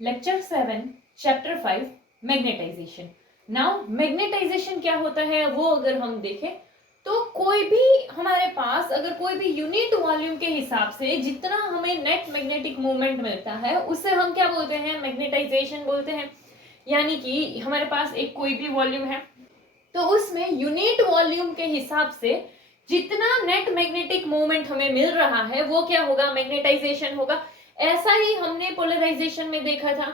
Lecture 7 chapter 5 magnetisation. Now magnetisation क्या होता है वो अगर हम देखें तो कोई भी हमारे पास अगर कोई भी यूनिट वॉल्यूम के हिसाब से जितना हमें नेट मैग्नेटिक मूवमेंट मिलता है उसे हम क्या बोलते हैं, मैग्नेटाइजेशन बोलते हैं। यानी कि हमारे पास एक कोई भी वॉल्यूम है तो उसमें यूनिट वॉल्यूम के हिसाब से जितना नेट मैग्नेटिक मूवमेंट हमें मिल रहा है वो क्या होगा, मैग्नेटाइजेशन होगा। ऐसा ही हमने पोलराइजेशन में देखा था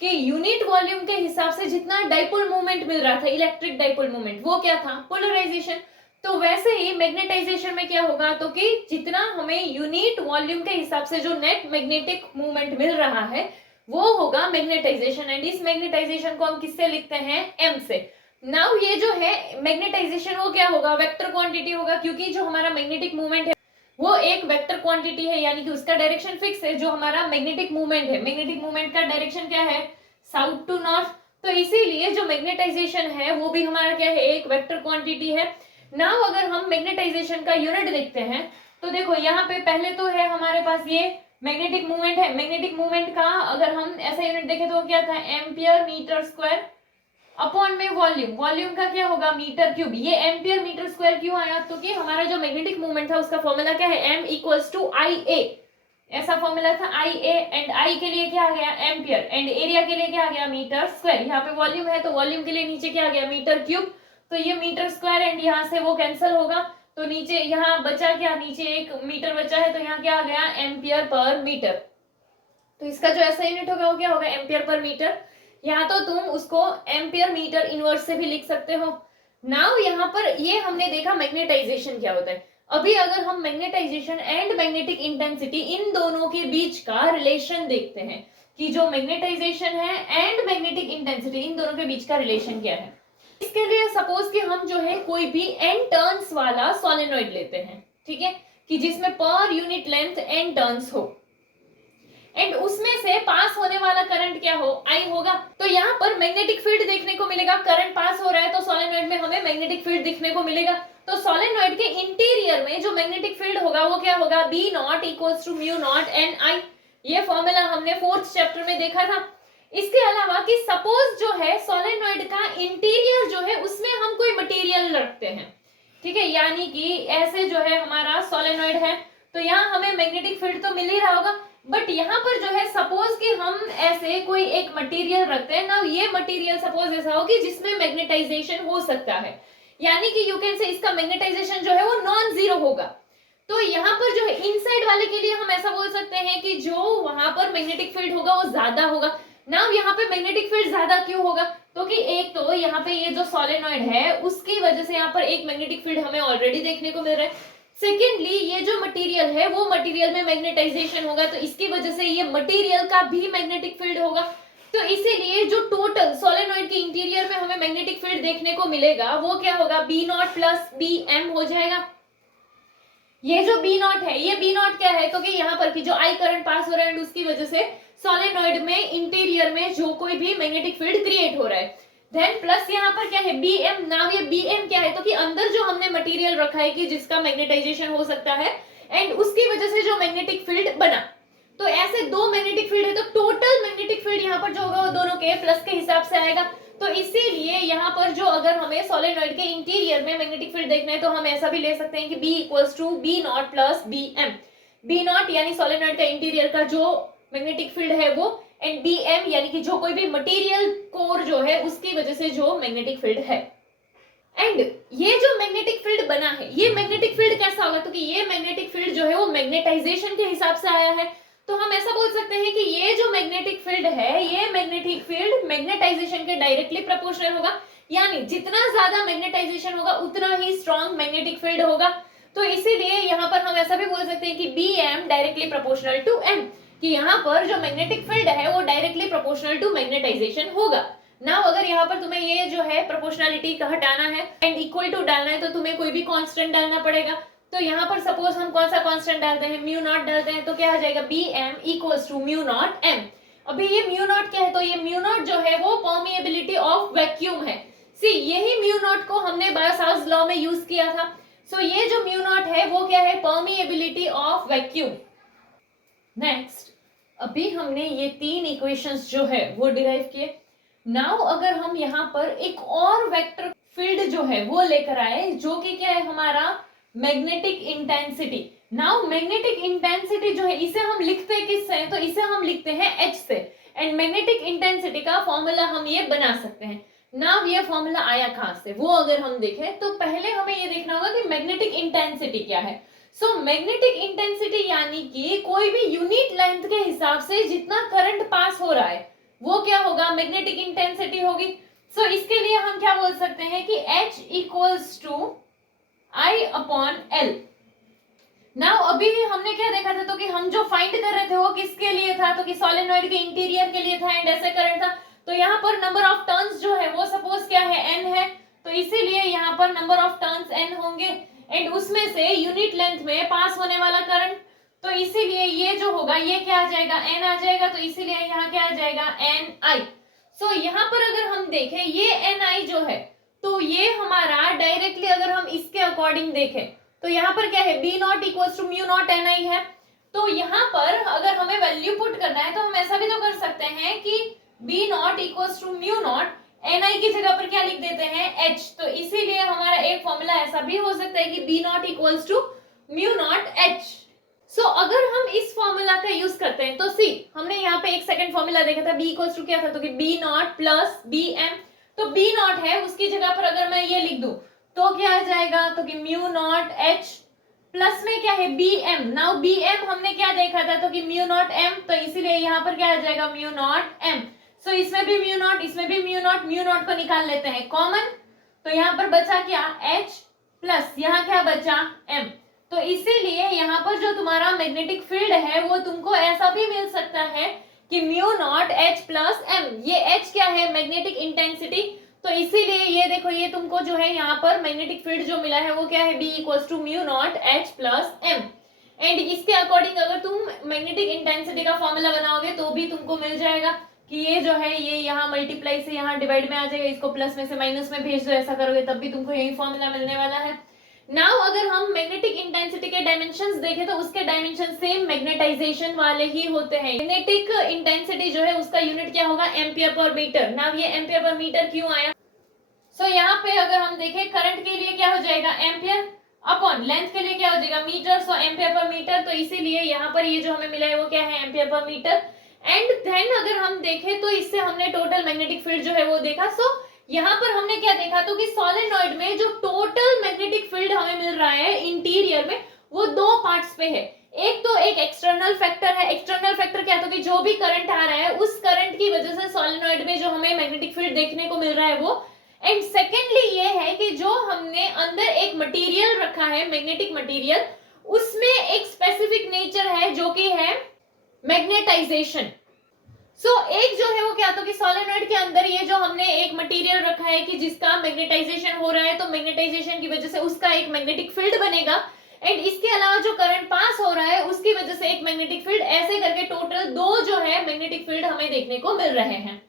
कि यूनिट वॉल्यूम के हिसाब से जितना डाइपोल मूवमेंट मिल रहा था, इलेक्ट्रिक डाइपोल मूवमेंट, वो क्या था, पोलराइजेशन। तो वैसे ही मैग्नेटाइजेशन में क्या होगा, तो कि जितना हमें यूनिट वॉल्यूम के हिसाब से जो नेट मैग्नेटिक मूवमेंट मिल रहा है वो होगा मैग्नेटाइजेशन। एंड इस मैग्नेटाइजेशन को हम किससे लिखते हैं, एम से। नाउ ये जो है मैग्नेटाइजेशन वो क्या होगा, वेक्टर क्वांटिटी होगा, क्योंकि जो हमारा मैग्नेटिक मूवमेंट है वो एक वेक्टर क्वांटिटी है, यानी कि उसका डायरेक्शन फिक्स है। जो हमारा मैग्नेटिक मूवमेंट है, मैग्नेटिक मूवमेंट का डायरेक्शन क्या है, साउथ टू नॉर्थ। तो इसीलिए जो मैग्नेटाइजेशन है वो भी हमारा क्या है, एक वेक्टर क्वांटिटी है। नाउ अगर हम मैग्नेटाइजेशन का यूनिट देखते हैं तो देखो यहाँ पे पहले तो है हमारे पास ये मैग्नेटिक मूवमेंट है। मैग्नेटिक मूवमेंट का अगर हम ऐसा यूनिट देखें तो क्या था, एम्पियर मीटर स्क्वायर अपॉन में वॉल्यूम। वॉल्यूम का क्या होगा, मीटर क्यूब। ये एम्पियर मीटर स्क्वायर क्यों आया, तो कि हमारा जो मैग्नेटिक मूवमेंट था उसका फॉर्मूला क्या है, एम इक्वल्स टू आई ए। ऐसा फॉर्मूला था आई ए, एंड आई के लिए क्या आ गया, एम्पियर, एंड एरिया के लिए क्या आ गया, मीटर स्क्वायर। यहाँ पे वॉल्यूम है तो वॉल्यूम के लिए नीचे क्या आ गया, मीटर क्यूब। तो ये मीटर स्क्वायर एंड यहाँ से वो कैंसिल होगा तो नीचे यहाँ बचा क्या, नीचे एक मीटर बचा है तो यहाँ क्या आ गया, एम्पियर पर मीटर। तो इसका जो ऐसा यूनिट होगा वो क्या होगा, एम्पियर पर मीटर। यहाँ तो तुम उसको एम्पियर मीटर इनवर्स से भी लिख सकते हो। नाउ यहाँ पर ये हमने देखा मैग्नेटाइजेशन क्या होता है। अभी अगर हम magnetization and magnetic intensity in दोनों के बीच का रिलेशन देखते हैं कि जो मैग्नेटाइजेशन है एंड मैग्नेटिक इंटेंसिटी इन दोनों के बीच का रिलेशन क्या है। इसके लिए सपोज कि हम जो है कोई भी एन टर्न्स वाला सोलेनॉइड लेते हैं, ठीक है, कि जिसमें पर यूनिट लेंथ एन टर्न्स हो एंड उसमें से पास होने वाला करंट क्या हो, आई होगा। तो यहाँ पर मैग्नेटिक फील्ड देखने को मिलेगा, करंट पास हो रहा है तो सोलेनॉइड में हमें मैग्नेटिक फील्ड दिखने को मिलेगा। तो सोलेनॉइड के इंटीरियर में जो मैग्नेटिक फील्ड होगा वो क्या होगा, B naught equals to mu naught N I. ये फॉर्मूला हमने 4th चैप्टर में देखा था। इसके अलावा कि सपोज जो है सोलेनॉइड का इंटीरियर जो है उसमें हम कोई मटेरियल रखते हैं, ठीक है, यानी कि ऐसे जो है हमारा सोलेनॉइड है तो यहाँ हमें मैग्नेटिक फील्ड तो मिल ही रहा होगा। बट यहाँ पर जो है सपोज कि हम ऐसे कोई एक मटेरियल रखते हैं ना, ये मटेरियल सपोज ऐसा हो कि जिसमें मैग्नेटाइजेशन हो सकता है, यानी कि यू कैन से इसका मैग्नेटाइजेशन जो है वो नॉन जीरो होगा। तो यहाँ पर जो है इनसाइड वाले के लिए हम ऐसा बोल सकते हैं कि जो वहां पर मैग्नेटिक फील्ड होगा वो ज्यादा होगा। ना यहाँ पे मैग्नेटिक फील्ड ज्यादा क्यों होगा, तो कि एक तो यहाँ पे ये जो सोलेनॉइड है उसकी वजह से यहाँ पर एक मैग्नेटिक फील्ड हमें ऑलरेडी देखने को मिल रहा है। सेकेंडली ये जो मटेरियल है वो मटेरियल में मैग्नेटाइजेशन होगा तो इसकी वजह से ये मटेरियल का भी मैग्नेटिक फील्ड होगा। तो इसीलिए जो टोटल सोलेनॉइड के इंटीरियर में हमें मैग्नेटिक फील्ड देखने को मिलेगा वो क्या होगा, B naught plus B M हो जाएगा। ये जो बी नॉट है, ये बी नॉट क्या है, क्योंकि यहाँ पर की जो आई करंट पास हो रहा है उसकी वजह से सोलेनॉइड में इंटीरियर में जो कोई भी मैग्नेटिक फील्ड क्रिएट हो रहा है। देन प्लस यहाँ पर क्या है, बी एम। नाउ ये बी एम क्या है, तो कि अंदर जो हमने मटेरियल रखा है कि जिसका मैग्नेटाइजेशन हो सकता है एंड उसकी वजह से जो मैग्नेटिक फील्ड बना। तो ऐसे दो मैग्नेटिक फील्ड है तो टोटल मैग्नेटिक फील्ड यहाँ पर जो होगा वो दोनों के प्लस के हिसाब से आएगा। तो इसीलिए यहाँ पर जो अगर हमें सोलेनॉइड के इंटीरियर में मैग्नेटिक फील्ड देखना है तो हम ऐसा भी ले सकते हैं कि B equals to B naught plus B M. B naught यानी सोलेनॉइड का इंटीरियर का जो मैग्नेटिक फील्ड है वो, एंड बी एम यानी कि जो कोई भी मटेरियल कोर जो है उसकी वजह से जो मैग्नेटिक फील्ड है। एंड ये जो मैग्नेटिक फील्ड बना है ये मैग्नेटिक फील्ड कैसा होगा, तो कि ये मैग्नेटिक फील्ड जो है वो मैग्नेटाइजेशन के हिसाब से आया है। तो हम ऐसा बोल सकते हैं कि ये जो मैग्नेटिक फील्ड है ये मैग्नेटिक फील्ड मैग्नेटाइजेशन के डायरेक्टली प्रोपोर्शनल होगा, यानी जितना ज्यादा मैग्नेटाइजेशन होगा उतना ही स्ट्रॉन्ग मैग्नेटिक फील्ड होगा। तो इसीलिए यहाँ पर हम ऐसा भी बोल सकते हैं कि B M directly proportional to M, कि यहाँ पर जो मैग्नेटिक फील्ड है वो डायरेक्टली प्रोपोर्शनल टू मैग्नेटाइजेशन होगा। नाउ अगर यहाँ पर तुम्हें ये जो है प्रोपोर्शनलिटी का हटाना है एंड इक्वल टू डालना है तो तुम्हें कोई भी कांस्टेंट डालना पड़ेगा। तो यहाँ पर सपोज हम कौन सा कांस्टेंट डालते हैं, म्यू नॉट डालते हैं, तो क्या आ जाएगा, B M equals to mu naught M. अभी ये म्यू नॉट क्या है, तो ये म्यू नॉट जो है वो परमिएबिलिटी ऑफ वैक्यूम है। सी यही म्यू नॉट को हमने बायो-सावर्ट्स लॉ में यूज किया था। सो ये जो म्यू नॉट है वो क्या है, परमिएबिलिटी ऑफ वैक्यूम। नेक्स्ट अभी हमने ये 3 इक्वेशंस जो है वो डिराइव किए। नाउ अगर हम यहाँ पर एक और वेक्टर फील्ड जो है वो लेकर आए, जो कि क्या है हमारा magnetic intensity. Now magnetic intensity जो है इसे हम लिखते किससे, तो इसे हम लिखते हैं H से। एंड मैग्नेटिक इंटेंसिटी का फॉर्मूला हम ये बना सकते हैं। नाउ ये फॉर्मूला आया कहां से, वो अगर हम देखें तो पहले हमें ये देखना होगा कि मैग्नेटिक इंटेंसिटी क्या है। सो मैग्नेटिक इंटेंसिटी यानी कि कोई भी यूनिट लेंथ के हिसाब से जितना करंट पास हो रहा है वो क्या होगा, मैग्नेटिक इंटेंसिटी होगी। सो इसके लिए हम क्या बोल सकते हैं कि H equals to I upon L। Now अभी हमने क्या देखा था, तो कि हम जो फाइंड कर रहे थे वो किसके लिए था, तो कि सोलेनॉइड के इंटीरियर के लिए था एंड ऐसे करंट था। तो यहाँ पर नंबर ऑफ टर्न्स जो है वो सपोज क्या है, n है, तो इसीलिए यहाँ पर नंबर ऑफ टर्न्स n होंगे एंड उसमें से यूनिट लेंथ में पास होने वाला करंट, तो इसीलिए ये जो होगा ये क्या आ जाएगा, n आ जाएगा, तो इसीलिए यहाँ क्या आ जाएगा, ni। सो यहाँ पर अगर हम देखें ये ni जो है, तो ये हमारा डायरेक्टली अगर हम इसके अकॉर्डिंग देखें तो यहाँ पर क्या है, B naught equals to mu naught ni है। तो यहाँ पर अगर हमें वैल्यू पुट करना है तो हम ऐसा भी तो कर सकते हैं कि B naught equals to mu naught ni की जगह पर क्या लिख देते हैं, h। तो इसीलिए हमारा एक फॉर्मूला ऐसा भी हो सकता है कि B naught equals to mu naught h। So अगर हम इस फॉर्मूला का यूज करते हैं तो सी हमने यहाँ पे एक सेकंड फॉर्मूला देखा था, बी इक्वल्स टू क्या था, तो कि B naught plus B M. तो बी नॉट है उसकी जगह पर अगर मैं ये लिख दूं तो क्या आ जाएगा, तो कि म्यू नॉट एच प्लस में क्या है, B M. Now B M हमने क्या देखा था, तो कि म्यू नॉट एम, तो इसीलिए यहाँ पर क्या आ जाएगा, म्यू नॉट एम। सो इसमें भी म्यू नॉट, इसमें भी म्यू नॉट को निकाल लेते हैं कॉमन, तो यहाँ पर बचा क्या, एच प्लस यहाँ क्या बचा, एम। तो इसीलिए यहाँ पर जो तुम्हारा मैग्नेटिक फील्ड है वो तुमको ऐसा भी मिल सकता है कि mu naught H plus M. ये एच क्या है, मैग्नेटिक इंटेंसिटी, तो इसीलिए ये देखो ये तुमको जो है यहाँ पर मैग्नेटिक फील्ड जो मिला है वो क्या है, B equals to mu naught H plus M. And इसके अकॉर्डिंग अगर तुम मैग्नेटिक इंटेंसिटी का फॉर्मूला बनाओगे तो भी तुमको मिल जाएगा कि ये जो है ये यहाँ मल्टीप्लाई से यहाँ डिवाइड में आ जाएगा, इसको प्लस में से माइनस में भेज दो, ऐसा करोगे तब भी तुमको यही फॉर्मूला मिलने वाला है। नाउ अगर हम मैग्नेटिक इंटेंसिटी के डायमेंशंस देखें तो उसके डायमेंशन सेम मैग्नेटाइजेशन वाले ही होते हैं। मैग्नेटिक इंटेंसिटी जो है उसका यूनिट क्या होगा, एम्पियर पर मीटर। नाउ ये एम्पियर पर मीटर क्यों आया, सो यहाँ पे अगर हम देखें करंट के लिए क्या हो जाएगा, एम्पियर अपॉन लेंथ के लिए क्या हो जाएगा, मीटर। सो एम्पियर पर मीटर, तो इसीलिए यहाँ पर ये जो हमें मिला है वो क्या है, ampere per metre. And then अगर हम देखें तो इससे हमने टोटल मैग्नेटिक फील्ड जो है वो देखा। सो यहाँ पर हमने क्या देखा, तो कि सोलेनॉइड में जो टोटल मैग्नेटिक फील्ड हमें मिल रहा है इंटीरियर में वो दो पार्ट्स पे है। एक तो एक एक्सटर्नल फैक्टर है, एक्सटर्नल फैक्टर क्या, तो कि जो भी करंट आ रहा है उस करंट की वजह से सोलेनॉइड में जो हमें मैग्नेटिक फील्ड देखने को मिल रहा है वो। एंड सेकेंडली ये है कि जो हमने अंदर एक मटेरियल रखा है, मैग्नेटिक मटेरियल, उसमें एक स्पेसिफिक नेचर है जो कि है मैग्नेटाइजेशन। सो एक जो है वो क्या, तो कि सोलेनॉइड के अंदर ये जो हमने एक मटेरियल रखा है कि जिसका मैग्नेटाइजेशन हो रहा है, तो मैग्नेटाइजेशन की वजह से उसका एक मैग्नेटिक फील्ड बनेगा। एंड इसके अलावा जो करंट पास हो रहा है उसकी वजह से एक मैग्नेटिक फील्ड, ऐसे करके टोटल दो जो है मैग्नेटिक फील्ड हमें देखने को मिल रहे हैं।